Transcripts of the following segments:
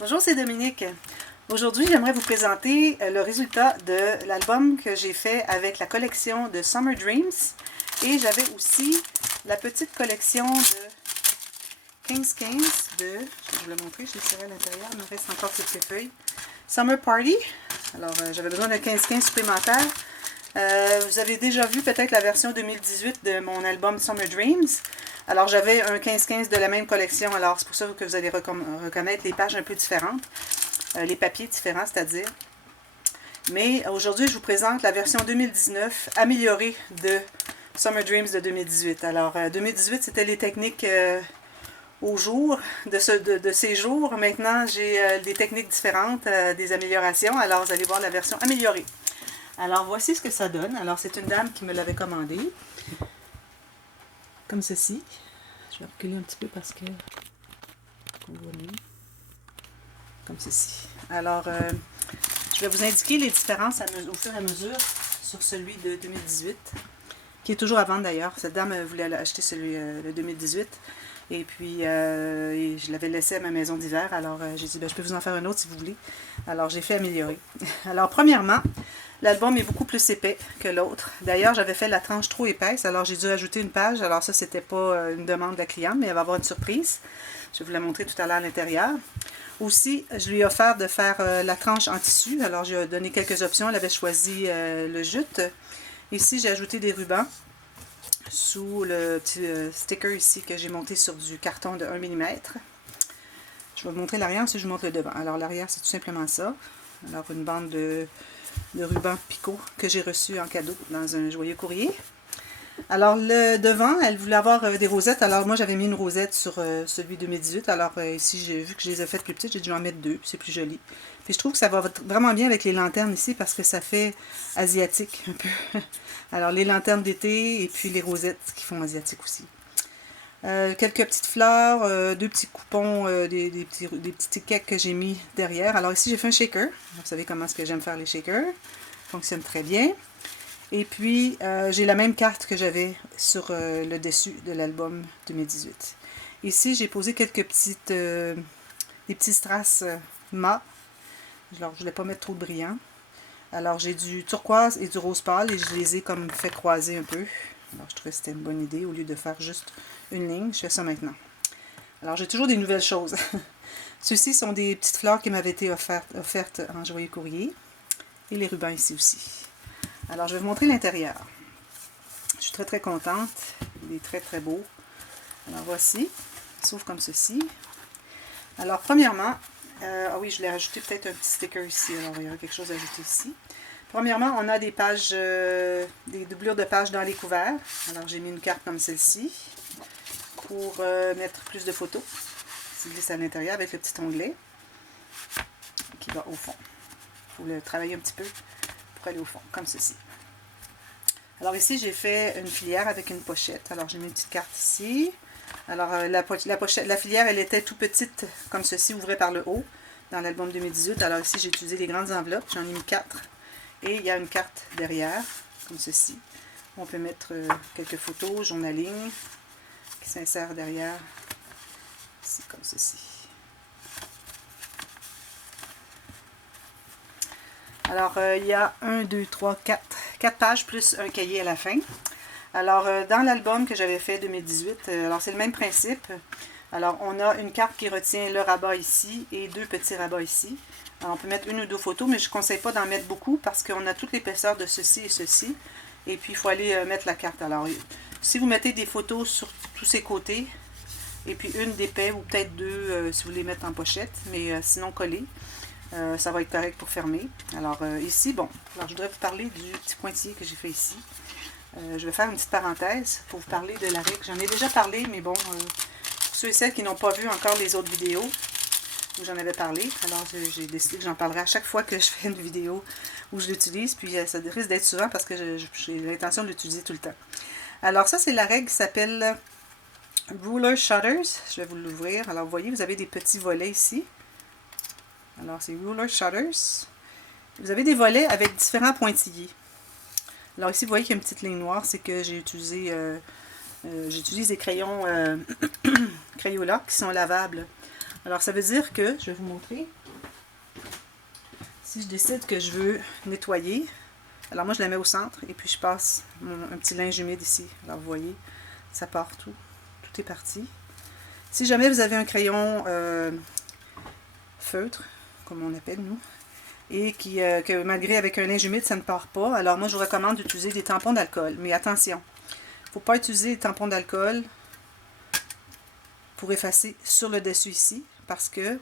Bonjour, c'est Dominique. Aujourd'hui, j'aimerais vous présenter le résultat de l'album que j'ai fait avec la collection de Summer Dreams. Et j'avais aussi la petite collection de 15-15 de... Je vais vous le montrer, je l'ai tiré à l'intérieur, il me reste encore toutes ces feuilles. Summer Party. Alors, j'avais besoin de 15-15 supplémentaires. Vous avez déjà vu peut-être la version 2018 de mon album Summer Dreams. Alors, j'avais un 15-15 de la même collection. Alors, c'est pour ça que vous allez reconnaître les pages un peu différentes. Les papiers différents, c'est-à-dire. Mais aujourd'hui, je vous présente la version 2019 améliorée de Summer Dreams de 2018. Alors, 2018, c'était les techniques au jour de ces jours. Maintenant, j'ai des techniques différentes, des améliorations. Alors, vous allez voir la version améliorée. Alors, voici ce que ça donne. Alors, c'est une dame qui me l'avait commandé. Comme ceci. Je vais reculer un petit peu parce que... on voit mieux. Comme ceci. Alors, je vais vous indiquer les différences au fur et à mesure sur celui de 2018, qui est toujours à vendre d'ailleurs. Cette dame voulait acheter celui de 2018. Et puis, je l'avais laissé à ma maison d'hiver. Alors, j'ai dit, je peux vous en faire un autre si vous voulez. Alors, j'ai fait améliorer. Alors, premièrement, l'album est beaucoup plus épais que l'autre. D'ailleurs, j'avais fait la tranche trop épaisse. Alors, j'ai dû ajouter une page. Alors, ça, c'était pas une demande de la cliente, mais elle va avoir une surprise. Je vais vous la montrer tout à l'heure à l'intérieur. Aussi, je lui ai offert de faire la tranche en tissu. Alors, j'ai donné quelques options. Elle avait choisi le jute. Ici, j'ai ajouté des rubans sous le petit sticker ici que j'ai monté sur du carton de 1 mm. Je vais vous montrer l'arrière, ensuite je vous montre le devant. Alors l'arrière, c'est tout simplement ça. Alors une bande de ruban picot que j'ai reçu en cadeau dans un joyeux courrier. Alors le devant, elle voulait avoir des rosettes. Alors moi j'avais mis une rosette sur celui 2018. Alors ici, j'ai vu que je les ai faites plus petites, j'ai dû en mettre deux, c'est plus joli. Puis je trouve que ça va vraiment bien avec les lanternes ici parce que ça fait asiatique un peu. Alors les lanternes d'été et puis les rosettes qui font asiatique aussi. Quelques petites fleurs, deux petits coupons, des petits tickets que j'ai mis derrière. Alors ici j'ai fait un shaker. Vous savez comment est-ce que j'aime faire les shakers. Fonctionne très bien. Et puis j'ai la même carte que j'avais sur le dessus de l'album 2018. Ici j'ai posé quelques des petits strass mat. Alors je voulais pas mettre trop de brillant. Alors j'ai du turquoise et du rose pâle et je les ai comme fait croiser un peu. Alors je trouvais que c'était une bonne idée au lieu de faire juste une ligne. Je fais ça maintenant. Alors j'ai toujours des nouvelles choses. Ceux-ci sont des petites fleurs qui m'avaient été offertes en joyeux courrier. Et les rubans ici aussi. Alors je vais vous montrer l'intérieur. Je suis très très contente. Il est très très beau. Alors voici. Il s'ouvre comme ceci. Alors premièrement, ah oui, je l'ai rajouté peut-être un petit sticker ici. Alors il y aura quelque chose à ajouter ici. Premièrement, on a des pages, des doublures de pages dans les couverts. Alors j'ai mis une carte comme celle-ci pour mettre plus de photos. C'est glisse à l'intérieur avec le petit onglet qui va au fond. Il faut le travailler un petit peu pour aller au fond, comme ceci. Alors ici, j'ai fait une filière avec une pochette. Alors j'ai mis une petite carte ici. Alors la filière, elle était tout petite, comme ceci, ouvrait par le haut, dans l'album 2018. Alors ici, j'ai utilisé les grandes enveloppes. J'en ai mis 4. Et il y a une carte derrière, comme ceci. On peut mettre quelques photos, journaling, qui s'insèrent derrière, ici, comme ceci. Alors, il y a 1, 2, 3, 4 pages plus un cahier à la fin. Alors, dans l'album que j'avais fait 2018, alors c'est le même principe. Alors, on a une carte qui retient le rabat ici et 2 petits rabats ici. Alors, on peut mettre une ou deux photos, mais je ne conseille pas d'en mettre beaucoup parce qu'on a toute l'épaisseur de ceci et ceci. Et puis, il faut aller mettre la carte. Alors, si vous mettez des photos sur tous ces côtés, et puis une d'épais ou peut-être deux si vous voulez mettre en pochette, mais sinon collées, ça va être correct pour fermer. Alors, ici, bon, alors je voudrais vous parler du petit pointillé que j'ai fait ici. Je vais faire une petite parenthèse pour vous parler de la règle. J'en ai déjà parlé, mais bon, pour ceux et celles qui n'ont pas vu encore les autres vidéos, où j'en avais parlé, alors j'ai décidé que j'en parlerai à chaque fois que je fais une vidéo où je l'utilise, puis ça risque d'être souvent parce que j'ai l'intention de l'utiliser tout le temps. Alors ça, c'est la règle qui s'appelle Ruler Shutters. Je vais vous l'ouvrir. Alors vous voyez, vous avez des petits volets ici. Alors c'est Ruler Shutters. Vous avez des volets avec différents pointillés. Alors ici, vous voyez qu'il y a une petite ligne noire, c'est que j'utilise des crayons Crayola qui sont lavables. Alors, ça veut dire que, je vais vous montrer, si je décide que je veux nettoyer, alors moi je la mets au centre et puis je passe un petit linge humide ici. Alors vous voyez, ça part tout est parti. Si jamais vous avez un crayon feutre, comme on appelle nous, et que malgré avec un linge humide ça ne part pas, alors moi je vous recommande d'utiliser des tampons d'alcool. Mais attention, il ne faut pas utiliser des tampons d'alcool pour effacer sur le dessus ici, parce que,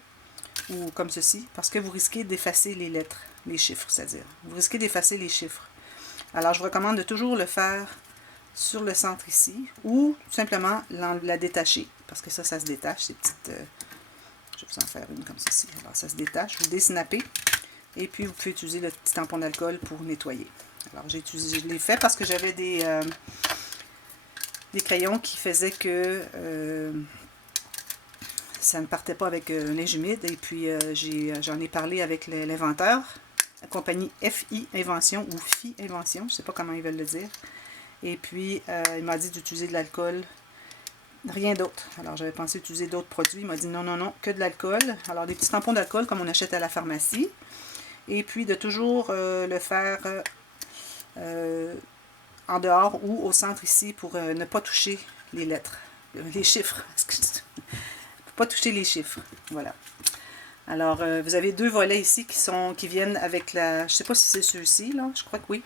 ou comme ceci, parce que vous risquez d'effacer les lettres, les chiffres, c'est-à-dire. Vous risquez d'effacer les chiffres. Alors, je vous recommande de toujours le faire sur le centre ici, ou tout simplement la détacher, parce que ça se détache, ces petites... je vais vous en faire une comme ceci. Alors, ça se détache, vous désnappez, et puis vous pouvez utiliser le petit tampon d'alcool pour nettoyer. Alors, je l'ai fait parce que j'avais des crayons qui faisaient que... ça ne partait pas avec un linge humide, et puis j'en ai parlé avec l'inventeur, la compagnie FI Invention ou FI Invention, je ne sais pas comment ils veulent le dire. Et puis il m'a dit d'utiliser de l'alcool, rien d'autre. Alors j'avais pensé utiliser d'autres produits, il m'a dit non, non, non, que de l'alcool. Alors des petits tampons d'alcool comme on achète à la pharmacie, et puis de toujours le faire en dehors ou au centre ici pour ne pas toucher les lettres, les chiffres, excusez-moi. Pas toucher les chiffres. Voilà. Alors, vous avez deux volets ici qui viennent avec la... Je ne sais pas si c'est ceux-ci, là. Je crois que oui.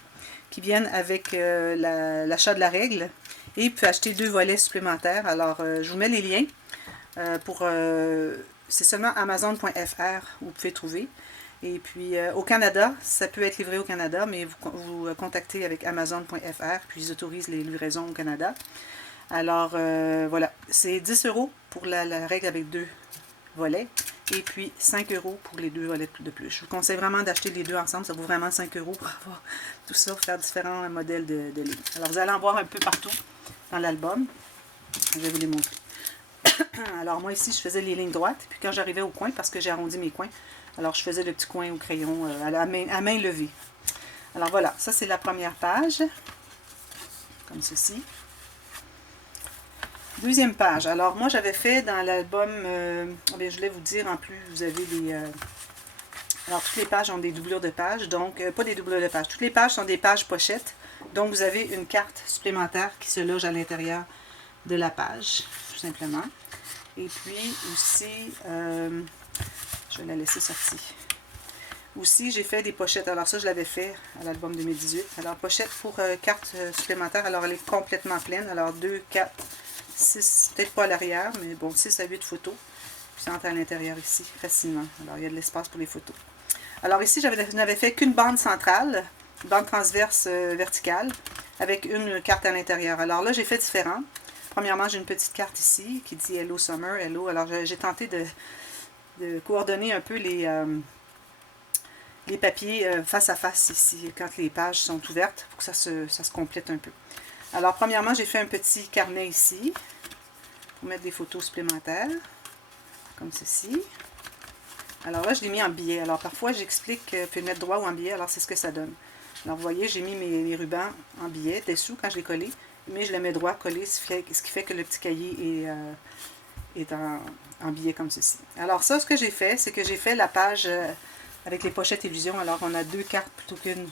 Qui viennent avec l'achat de la règle. Et puis, acheter deux volets supplémentaires. Alors, je vous mets les liens. C'est seulement Amazon.fr où vous pouvez trouver. Et puis, au Canada, ça peut être livré au Canada, mais vous contactez avec Amazon.fr, puis ils autorisent les livraisons au Canada. Alors, voilà, c'est 10 € pour la règle avec deux volets, et puis 5 € pour les deux volets de plus. Je vous conseille vraiment d'acheter les deux ensemble, ça vaut vraiment 5 € pour avoir tout ça, faire différents modèles de livres. Alors, vous allez en voir un peu partout dans l'album. Je vais vous les montrer. Alors, moi ici, je faisais les lignes droites, puis quand j'arrivais au coin, parce que j'ai arrondi mes coins, alors je faisais le petit coin au crayon à main levée. Alors voilà, ça c'est la première page, comme ceci. Deuxième page. Alors, moi, j'avais fait dans l'album, je voulais vous dire, en plus, vous avez les... alors, toutes les pages ont des doublures de pages, donc, pas des doublures de pages, toutes les pages sont des pages pochettes, donc vous avez une carte supplémentaire qui se loge à l'intérieur de la page, tout simplement. Et puis, aussi, je vais la laisser sortir. Aussi, j'ai fait des pochettes. Alors ça, je l'avais fait à l'album 2018. Alors, pochette pour carte supplémentaire. Alors, elle est complètement pleine. Alors, 2, 4, 6, peut-être pas à l'arrière, mais bon, 6 à 8 photos. Puis, ça entre à l'intérieur ici, facilement. Alors, il y a de l'espace pour les photos. Alors, ici, je n'avais fait qu'une bande centrale, une bande transverse verticale, avec une carte à l'intérieur. Alors là, j'ai fait différent. Premièrement, j'ai une petite carte ici qui dit Hello Summer, Hello. Alors, j'ai tenté de coordonner un peu les papiers face à face ici, quand les pages sont ouvertes, pour que ça se complète un peu. Alors, premièrement, j'ai fait un petit carnet ici, pour mettre des photos supplémentaires, comme ceci. Alors là, je l'ai mis en billet. Alors, parfois, j'explique que vous pouvez mettre droit ou en billet, alors c'est ce que ça donne. Alors, vous voyez, j'ai mis mes rubans en billet, dessous, quand je l'ai collé, mais je les mets droit, collé, ce qui fait que le petit cahier est en billet comme ceci. Alors, ça, ce que j'ai fait, c'est que j'ai fait la page... avec les pochettes illusion, alors on a deux cartes plutôt qu'une.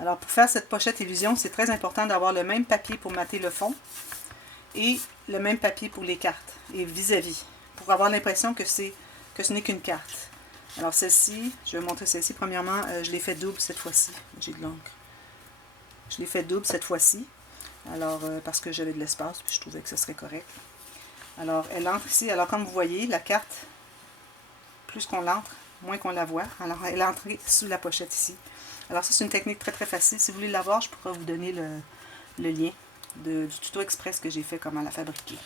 Alors pour faire cette pochette illusion, c'est très important d'avoir le même papier pour mater le fond et le même papier pour les cartes et vis-à-vis, pour avoir l'impression que ce n'est qu'une carte. Alors celle-ci, je vais vous montrer celle-ci. Premièrement, je l'ai fait double cette fois-ci. J'ai de l'encre. Je l'ai fait double cette fois-ci, alors parce que j'avais de l'espace, puis je trouvais que ce serait correct. Alors elle entre ici. Alors comme vous voyez, la carte, plus qu'on l'entre, moins qu'on la voit. Alors, elle est entrée sous la pochette ici. Alors, ça, c'est une technique très, très facile. Si vous voulez la voir, je pourrais vous donner le lien du tuto express que j'ai fait, comment la fabriquer.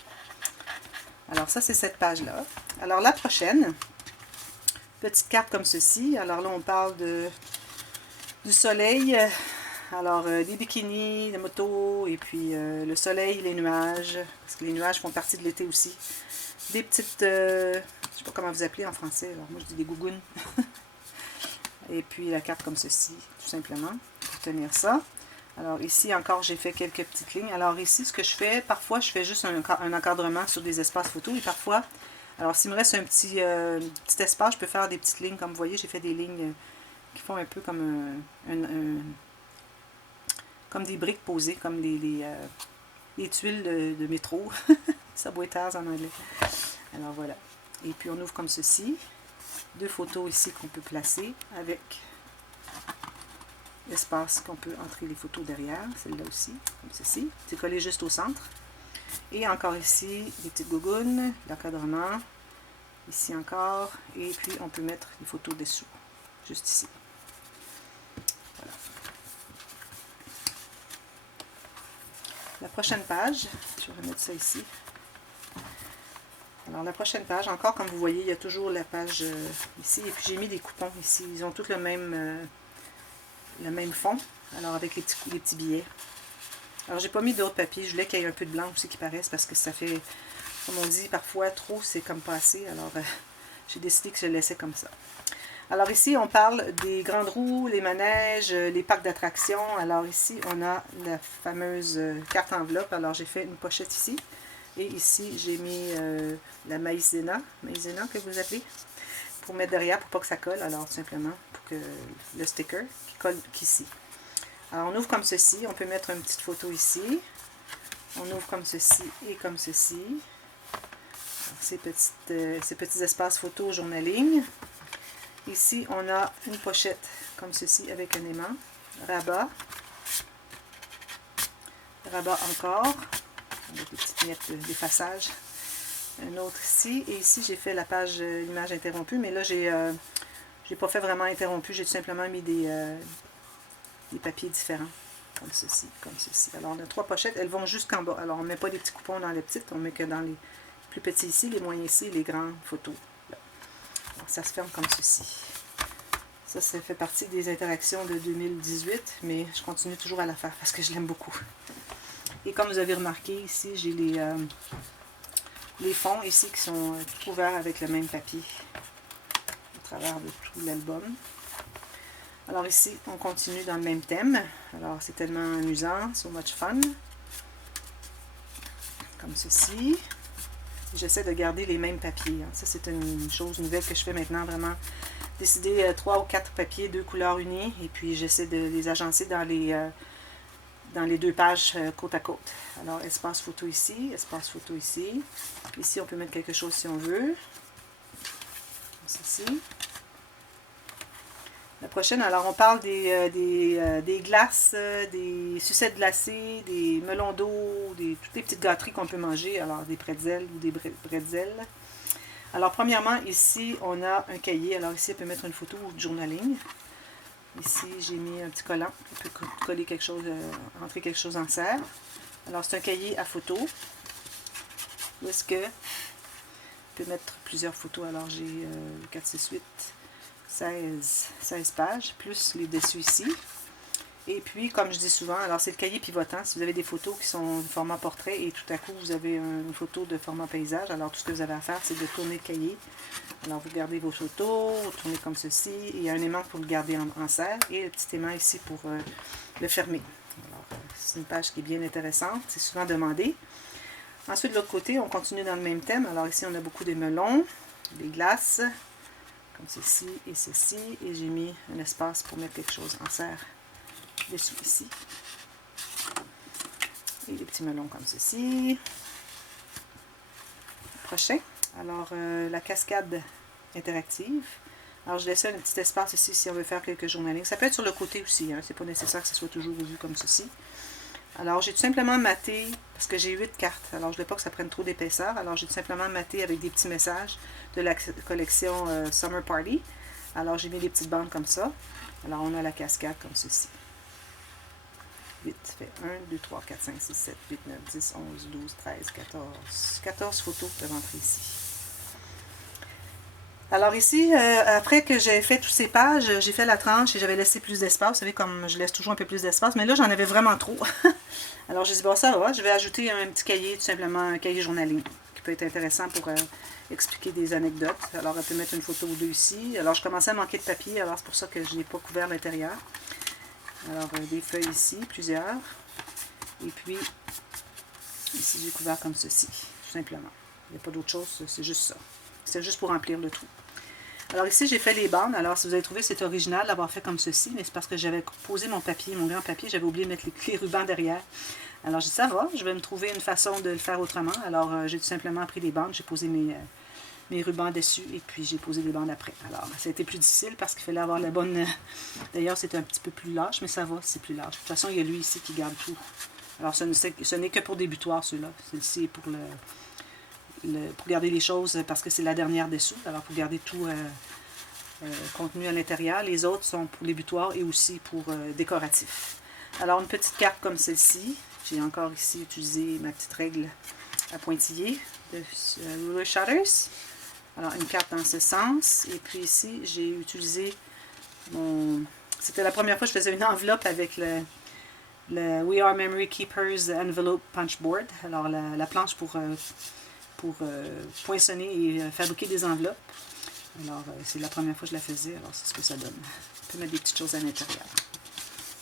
Alors, ça, c'est cette page-là. Alors, la prochaine, petite carte comme ceci. Alors là, on parle du soleil. Alors, des bikinis, des motos, et puis le soleil, les nuages. Parce que les nuages font partie de l'été aussi. Des petites... je ne sais pas comment vous appelez en français. Alors, moi, je dis des gougounes. Et puis, la carte comme ceci, tout simplement, pour tenir ça. Alors, ici, encore, j'ai fait quelques petites lignes. Alors, ici, ce que je fais, parfois, je fais juste un encadrement sur des espaces photos. Et parfois, Alors, s'il me reste un petit espace, je peux faire des petites lignes. Comme vous voyez, j'ai fait des lignes qui font un peu comme comme des briques posées, comme les tuiles de métro. Subway Tiles en anglais. Alors, voilà. Et puis, on ouvre comme ceci. 2 photos ici qu'on peut placer avec l'espace qu'on peut entrer les photos derrière. Celle-là aussi, comme ceci. C'est collé juste au centre. Et encore ici, des petites gougounes, l'encadrement. Ici encore. Et puis, on peut mettre les photos dessous. Juste ici. Voilà. La prochaine page, je vais remettre ça ici. Alors, la prochaine page, encore comme vous voyez, il y a toujours la page ici. Et puis, j'ai mis des coupons ici. Ils ont tous le même fond. Alors, avec les petits billets. Alors, j'ai pas mis d'autres papiers. Je voulais qu'il y ait un peu de blanc aussi qui paraisse parce que ça fait, comme on dit, parfois trop, c'est comme pas assez. Alors, j'ai décidé que je le laissais comme ça. Alors, ici, on parle des grandes roues, les manèges, les parcs d'attractions. Alors, ici, on a la fameuse carte enveloppe. Alors, j'ai fait une pochette ici. Et ici, j'ai mis la maïzena que vous appelez, pour mettre derrière, pour pas que ça colle. Alors, tout simplement, pour que le sticker qui colle qu'ici. Alors, on ouvre comme ceci. On peut mettre une petite photo ici. On ouvre comme ceci et comme ceci. Ces petits espaces photo journaling. Ici, on a une pochette comme ceci avec un aimant. Rabat. Rabat encore. Avec des petites miettes d'effaçage. Un autre ici. Et ici, j'ai fait la page image interrompue. Mais là, j'ai pas fait vraiment interrompu. J'ai tout simplement mis des papiers différents. Comme ceci, comme ceci. Alors, on a 3 pochettes. Elles vont jusqu'en bas. Alors, on ne met pas des petits coupons dans les petites. On met que dans les plus petits ici, les moyens ici, les grandes photos. Là. Alors, ça se ferme comme ceci. Ça fait partie des interactions de 2018. Mais je continue toujours à la faire parce que je l'aime beaucoup. Et comme vous avez remarqué, ici, j'ai les fonds ici qui sont couverts avec le même papier à travers de tout l'album. Alors ici, on continue dans le même thème. Alors, c'est tellement amusant, so much fun. Comme ceci. J'essaie de garder les mêmes papiers. Hein. Ça, c'est une chose nouvelle que je fais maintenant, vraiment. Décider 3 ou 4 papiers, 2 couleurs unies, et puis j'essaie de les agencer dans les 2 pages côte à côte. Alors, espace photo ici, espace photo ici. Ici, on peut mettre quelque chose si on veut. Comme ceci. La prochaine, alors on parle des glaces, des sucettes glacées, des melons d'eau, toutes les petites gâteries qu'on peut manger, alors des pretzels ou des bretzels. Alors premièrement, ici, on a un cahier. Alors ici, on peut mettre une photo ou du journaling. Ici, j'ai mis un petit collant. On peut coller quelque chose, entrer quelque chose en serre. Alors c'est un cahier à photos. Où est-ce que je peux mettre plusieurs photos. Alors j'ai 4, 6, 8... 16 pages, plus les dessus ici. Et puis, comme je dis souvent, alors c'est le cahier pivotant. Si vous avez des photos qui sont de format portrait et tout à coup vous avez une photo de format paysage, alors tout ce que vous avez à faire, c'est de tourner le cahier. Alors vous gardez vos photos, vous tournez comme ceci, et il y a un aimant pour le garder en serre et le petit aimant ici pour le fermer. Alors c'est une page qui est bien intéressante, c'est souvent demandé. Ensuite, de l'autre côté, on continue dans le même thème. Alors ici, on a beaucoup de melons, des glaces, comme ceci et ceci, et j'ai mis un espace pour mettre quelque chose en serre dessous ici. Et des petits melons comme ceci. Prochain, alors la cascade interactive. Alors je laisse un petit espace ici si on veut faire quelques journalings. Ça peut être sur le côté aussi, hein, c'est pas nécessaire que ce soit toujours vu comme ceci. Alors j'ai tout simplement maté, parce que j'ai 8 cartes, alors je ne veux pas que ça prenne trop d'épaisseur, alors j'ai tout simplement maté avec des petits messages de la collection Summer Party. Alors j'ai mis des petites bandes comme ça. Alors on a la cascade comme ceci. 8 fait 1, 2, 3, 4, 5, 6, 7, 8, 9, 10, 11, 12, 13, 14. 14 photos peuvent entrer ici. Alors ici, après que j'ai fait toutes ces pages, j'ai fait la tranche et j'avais laissé plus d'espace. Vous savez, comme je laisse toujours un peu plus d'espace, mais là j'en avais vraiment trop. Alors j'ai dit, bon ça va, je vais ajouter un petit cahier, tout simplement un cahier journaling, qui peut être intéressant pour expliquer des anecdotes. Alors on peut mettre une photo ou deux ici. Alors je commençais à manquer de papier, alors c'est pour ça que je n'ai pas couvert l'intérieur. Alors des feuilles ici, plusieurs. Et puis, ici j'ai couvert comme ceci, tout simplement. Il n'y a pas d'autre chose, c'est juste ça. C'est juste pour remplir le trou. Alors ici, j'ai fait les bandes. Alors, si vous avez trouvé, c'est original d'avoir fait comme ceci, mais c'est parce que j'avais posé mon papier, mon grand papier, j'avais oublié de mettre les rubans derrière. Alors, j'ai dit, ça va, je vais me trouver une façon de le faire autrement. Alors, j'ai tout simplement pris les bandes, j'ai posé mes rubans dessus, et puis j'ai posé les bandes après. Alors, ça a été plus difficile parce qu'il fallait avoir la bonne... D'ailleurs, c'était un petit peu plus large, mais ça va, c'est plus large. De toute façon, il y a lui ici qui garde tout. Alors, ce n'est que pour débutoir, ceux-là. Celle-ci est pour pour garder les choses, parce que c'est la dernière dessous. Alors, pour garder tout contenu à l'intérieur. Les autres sont pour les butoirs et aussi pour décoratif. Alors, une petite carte comme celle-ci. J'ai encore ici utilisé ma petite règle à pointiller de Ruler Shutters. Alors, une carte dans ce sens. Et puis ici, j'ai utilisé mon... C'était la première fois que je faisais une enveloppe avec le We Are Memory Keepers Envelope Punch Board. Alors, la planche pour poinçonner et fabriquer des enveloppes. Alors, c'est la première fois que je la faisais, alors c'est ce que ça donne. On peut mettre des petites choses à l'intérieur.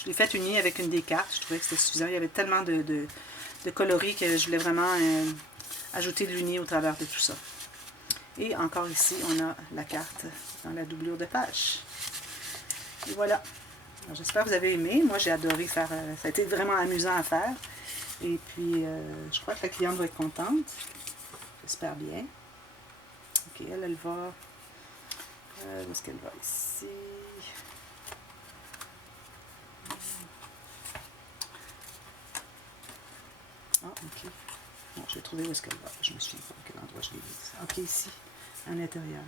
Je l'ai fait unie avec une des cartes, je trouvais que c'était suffisant. Il y avait tellement de coloris que je voulais vraiment ajouter de l'uni au travers de tout ça. Et encore ici, on a la carte dans la doublure de page. Et voilà. J'espère que vous avez aimé. Moi, j'ai adoré faire... ça a été vraiment amusant à faire. Et puis, je crois que la cliente va être contente. J'espère bien. Ok, elle va... où est-ce qu'elle va? Ici. Ah, ok. Bon, je vais trouver où est-ce qu'elle va. Je me souviens pas à quel endroit je l'ai mis. Ok, ici, à l'intérieur.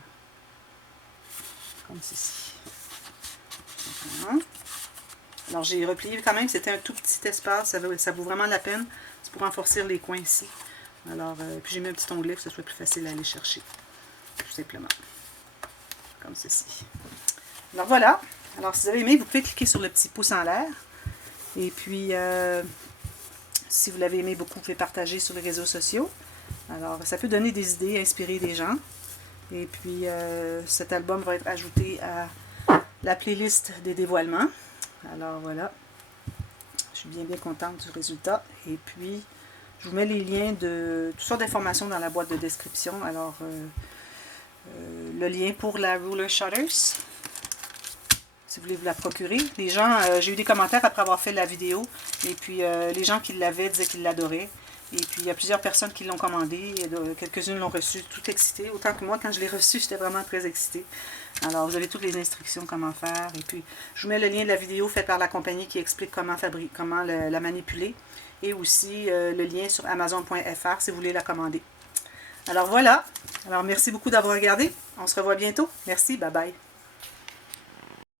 Comme ceci. Alors, j'ai replié quand même. C'était un tout petit espace. Ça vaut vraiment la peine. C'est pour renforcer les coins ici. Alors, puis j'ai mis un petit onglet pour que ce soit plus facile à aller chercher. Tout simplement. Comme ceci. Alors voilà. Alors si vous avez aimé, vous pouvez cliquer sur le petit pouce en l'air. Et puis, si vous l'avez aimé beaucoup, vous pouvez partager sur les réseaux sociaux. Alors ça peut donner des idées, inspirer des gens. Et puis, cet album va être ajouté à la playlist des dévoilements. Alors voilà. Je suis bien contente du résultat. Et puis, je vous mets les liens de toutes sortes d'informations dans la boîte de description. Alors, le lien pour la Ruler Shutters, si vous voulez vous la procurer. Les gens, j'ai eu des commentaires après avoir fait la vidéo, et puis les gens qui l'avaient disaient qu'ils l'adoraient. Et puis il y a plusieurs personnes qui l'ont commandé, quelques-unes l'ont reçu, tout excité. Autant que moi, quand je l'ai reçu, j'étais vraiment très excitée. Alors vous avez toutes les instructions, comment faire. Et puis je vous mets le lien de la vidéo faite par la compagnie qui explique comment la manipuler. Et aussi le lien sur Amazon.fr si vous voulez la commander. Alors voilà. Alors merci beaucoup d'avoir regardé. On se revoit bientôt. Merci. Bye bye.